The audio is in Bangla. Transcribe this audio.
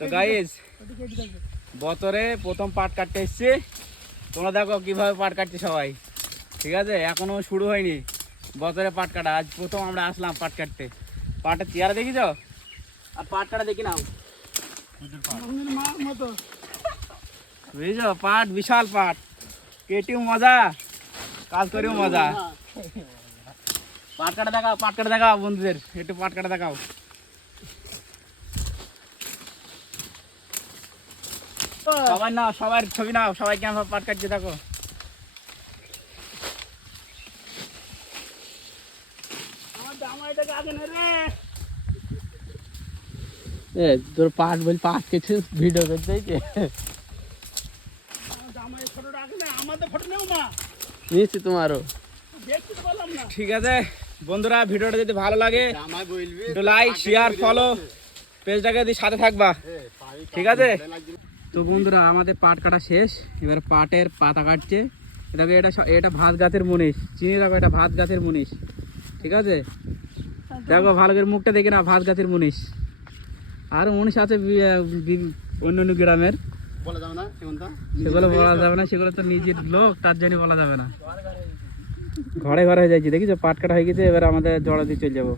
তো গাইস বছরে প্রথম পাট কাটতে এসছি, তোমরা দেখো কিভাবে পাট কাটছে সবাই। ঠিক আছে, এখনো শুরু হয়নি বছরে পাট কাটা, আজ প্রথম আমরা আসলাম পাট কাটতে। পাটের চেয়ারা দেখিছ আর পাট কাটা দেখি নাও, বুঝেছ? পাট বিশাল পাট, কেটেও মজা কাজ করেও মজা। পাট কাটা দেখাও, পাট কাটা দেখাও বন্ধুদের, একটু পাট কাটা দেখাও। সবাই নাও, সবার ছবি নাও, সবাই কেমন পাট কাটছে দেখো। তোর পাট বল পাট কেটে ভিডিও করতে নিচ্ছি তোমারও। ঠিক আছে বন্ধুরা, ভিডিওটা যদি ভালো লাগে একটু লাইক শেয়ার ফলো, পেজটাকে যদি সাথে থাকবা। ঠিক আছে তো বন্ধুরা, আমাদের পাট কাটা শেষ, এবার পাটের পাতা কাটছে। দেখো এটা ভাত গাছের মুনিশ, চিনি রাখো, এটা ভাত গাছের মুনিশ। ঠিক আছে, দেখো ভালো করে মুখটা দেখে না, ভাত গাছের মুনিশ। আর মুনিশ আছে অন্য অন্য গ্রামের, সেগুলো বলা যাবে না, সেগুলো তো নিজের লোক, তার জন্য বলা যাবে না। ঘরে ঘরে হয়ে যাচ্ছে, দেখিছো পাট কাটা হয়ে গেছে, এবার আমাদের জড়া দিয়ে চলে যাবো।